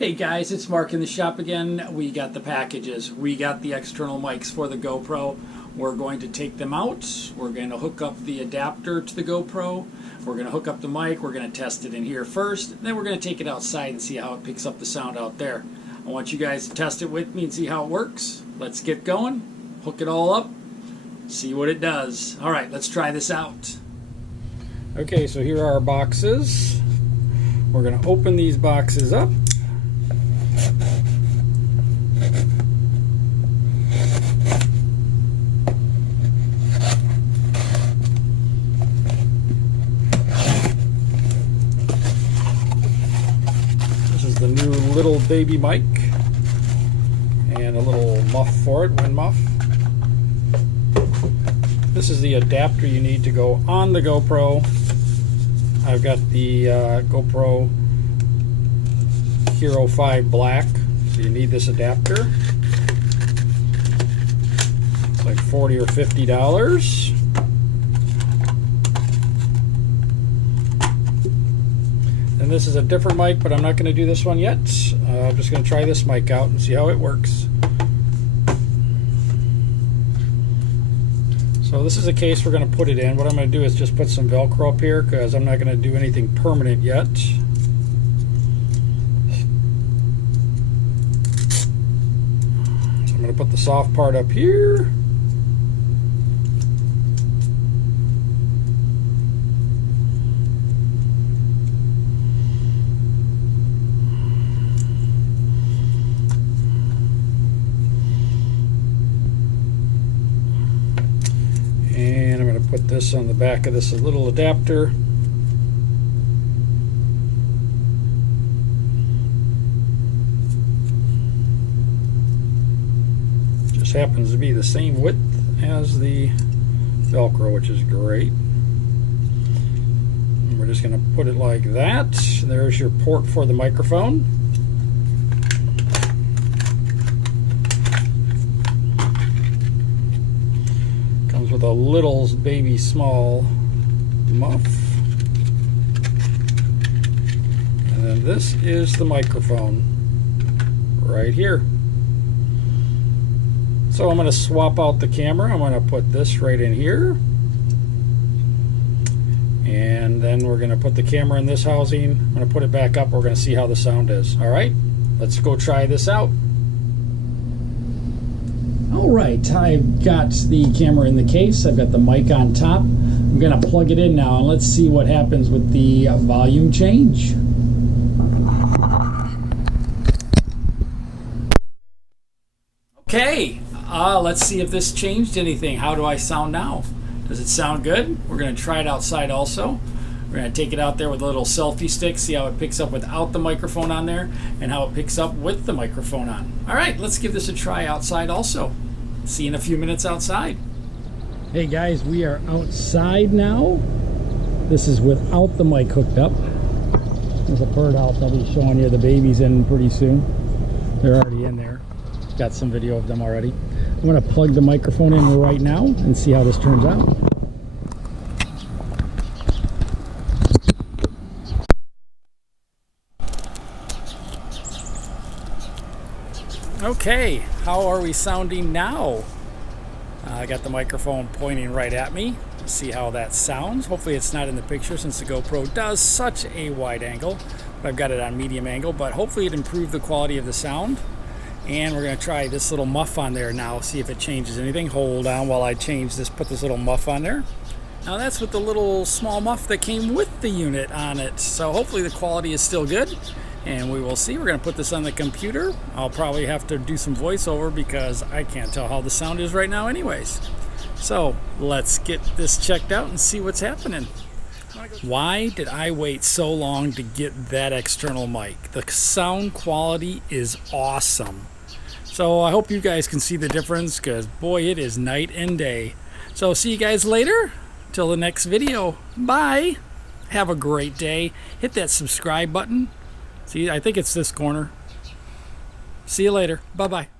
Hey guys, it's Mark in the shop again. We got the packages. We got the external mics for the GoPro. We're going to take them out. We're going to hook up the adapter to the GoPro. We're going to hook up the mic. We're going to test it in here first. Then we're going to take it outside and see how it picks up the sound out there. I want you guys to test it with me and see how it works. Let's get going. Hook it all up. See what it does. All right, let's try this out. Okay, so here are our boxes. We're going to open these boxes up. This is the new little baby mic and a little muff for it, wind muff. This is the adapter you need to go on the GoPro. I've got the GoPro Hero5 Black, so you need this adapter. It's like $40 or $50. And this is a different mic, but I'm not going to do this one yet. I'm just going to try this mic out and see how it works. So this is a case we're going to put it in. What I'm going to do is just put some Velcro up here because I'm not going to do anything permanent yet. So I'm going to put the soft part up here. And I'm going to put this on the back of this little adapter. Just happens to be the same width as the Velcro, which is great. And we're just going to put it like that. There's your port for the microphone. With a little baby small muff, and then this is the microphone right here. So I'm going to swap out the camera. I'm going to put this right in here, and then we're going to put the camera in this housing. I'm going to put it back up. We're going to see how the sound is. All right, let's go try this out. Alright, I've got the camera in the case, I've got the mic on top. I'm going to plug it in now and let's see what happens with the volume change. Okay, let's see if this changed anything. How do I sound now? Does it sound good? We're going to try it outside also. We're going to take it out there with a little selfie stick, see how it picks up without the microphone on there and how it picks up with the microphone on. Alright, let's give this a try outside also. See you in a few minutes outside. Hey guys, we are outside now. This is without the mic hooked up. There's a bird house I'll be showing you. The baby's in pretty soon. They're already in there. Got some video of them already. I'm going to plug the microphone in right now and see how this turns out. Okay, how are we sounding now? I got the microphone pointing right at me. See how that sounds. Hopefully it's not in the picture since the GoPro does such a wide angle. I've got it on medium angle, but hopefully it improved the quality of the sound. And we're going to try this little muff on there now, see if it changes anything. Hold on while I change this, put this little muff on there. Now that's with the little small muff that came with the unit on it. So hopefully the quality is still good. And we will see. We're going to put this on the computer. I'll probably have to do some voiceover because I can't tell how the sound is right now anyways. So let's get this checked out and see what's happening. Why did I wait so long to get that external mic? The sound quality is awesome. So I hope you guys can see the difference because boy, it is night and day. So see you guys later. Till the next video. Bye. Have a great day. Hit that subscribe button. See, I think it's this corner. See you later. Bye-bye.